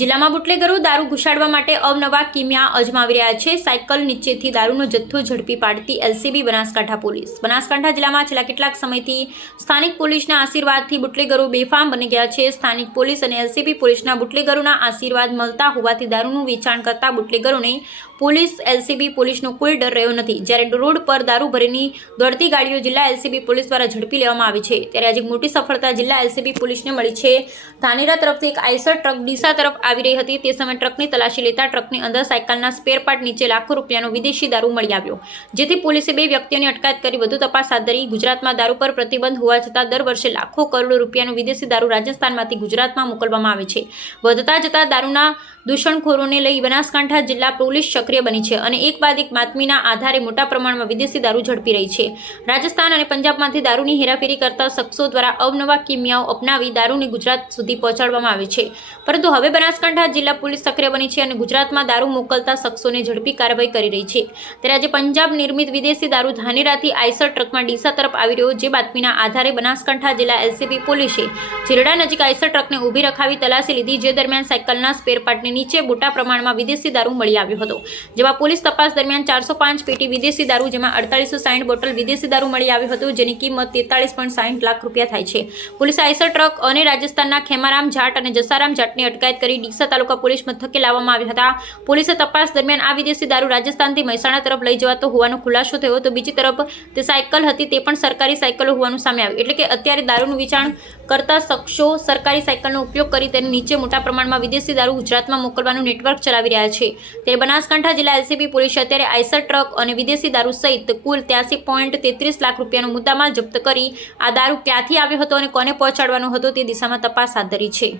જિલ્લામાં બુટલેગરો દારૂ ઘુસાડવા માટે અવનવા કિમિયા અજમાવી રહ્યા છે. સાયકલ નીચેથી દારૂનો જથ્થો ઝડપી પાડતી એલસીબી, બનાસકાંઠા પોલીસ. બનાસકાંઠા જિલ્લામાં છેલ્લા કેટલાક સમયથી સ્થાનિક પોલીસના આશીર્વાદથી બુટલેગરો બેફામ બની ગયા છે. સ્થાનિક પોલીસ અને એલસીબી પોલીસના બુટલેગરોના આશીર્વાદ મળતા હોવાથી દારૂનું વેચાણ કરતા બુટલેગરોને પોલીસ એલસીબી પોલીસનો કોઈ ડર રહ્યો નથી. જ્યારે રોડ પર દારૂ ભરીની દોડતી ગાડીઓ જિલ્લા એલસીબી પોલીસ દ્વારા ઝડપી લેવામાં આવી છે. ત્યારે આજે મોટી સફળતા જિલ્લા એલસીબી પોલીસને મળી છે. ધાનેરા તરફથી એક આઈસર ટ્રક ડીસા તરફ આવી રહી હતી. તે સમયે ટ્રકની તલાશી લેતા ટ્રકની અંદર સાયકલના સ્પેર પાર્ટ નીચે લાખો રૂપિયાનો વિદેશી દારૂ મળી આવ્યો. જેથી પોલીસે બે વ્યક્તિઓની અટકાયત કરી વધુ તપાસ હાથ ધરી. ગુજરાતમાં દારૂ પર પ્રતિબંધ હોવા છતાં દર વર્ષે લાખો કરોડો રૂપિયાનો વિદેશી દારૂ રાજસ્થાનમાંથી ગુજરાતમાં મોકલવામાં આવે છે. વધતા જતા દારૂના દૂષણખોરોને લઈ બનાસકાંઠા જિલ્લા પોલીસ સક્રિય બની છે અને એક બાદ એક બાતમીના આધારે મોટા પ્રમાણમાં વિદેશી દારૂ ઝડપી રહી છે. રાજસ્થાન અને પંજાબમાંથી દારૂની હેરાફેરી કરતા શખ્સો દ્વારા અવનવા કિમિયાઓ અપનાવી દારૂને ગુજરાત સુધી પહોંચાડવામાં આવે છે. પરંતુ હવે બનાસકાંઠા જિલ્લા પોલીસ સક્રિય બની છે અને ગુજરાતમાં દારૂ મોકલતા શખ્સોને ઝડપી કાર્યવાહી કરી રહી છે. ત્યારે આજે પંજાબ નિર્મિત વિદેશી દારૂ ધાનેરાથી આઈસર ટ્રકમાં ડીસા તરફ આવી રહ્યો જે બાતમીના આધારે બનાસકાંઠા જિલ્લા એલસીબી પોલીસે ચીરડા નજીક આઈસર ટ્રકને ઊભી રખાવી તલાશી લીધી, જે દરમિયાન સાયકલના સ્પેર પાર્ટની નીચે મોટા પ્રમાણમાં વિદેશી દારૂ મળી આવ્યો હતો. જેમાં પોલીસ તપાસ દરમિયાન ચારસો પાંચ પેટી વિદેશી દારૂ, જેમાં અડતાલીસો સાઠ બોટલ વિદેશી દારૂ મળી આવ્યો હતો, જેની કિંમત તેતાળીસ પોઈન્ટ સાઠ લાખ રૂપિયા થાય છે. પોલીસે આઈસર ટ્રક અને રાજસ્થાનના ખેમારામ જાટ અને જસારામ જાટની અટકાયત કરી ડીસા તાલુકા પોલીસ મથકે લાવવામાં આવ્યા હતા. પોલીસે તપાસ દરમિયાન આ વિદેશી દારૂ રાજસ્થાનથી મહેસાણા તરફ લઈ જવાતો હોવાનો ખુલાસો થયો હતો. બીજી તરફ, તે સાયકલ હતી, તે પણ સરકારી સાયકલો હોવાનું સામે આવ્યું. એટલે કે અત્યારે દારૂનું વેચાણ કરતા શખ્સો સરકારી સાયકલનો ઉપયોગ કરી તેને નીચે મોટા પ્રમાણમાં વિદેશી દારૂ ગુજરાતમાં મોકલવાનું નેટવર્ક ચલાવી રહ્યા છે. ત્યારે બનાસકાંઠા જિલ્લા એલસીબી પોલીસે અત્યારે આઈસર ટ્રક અને વિદેશી દારૂ સહિત કુલ ત્યાસી પોઈન્ટ તેત્રીસ લાખ રૂપિયાનો મુદ્દામાલ જપ્ત કરી આ દારૂ ક્યાંથી આવ્યો હતો અને કોને પહોંચાડવાનો હતો તે દિશામાં તપાસ હાથ ધરી છે.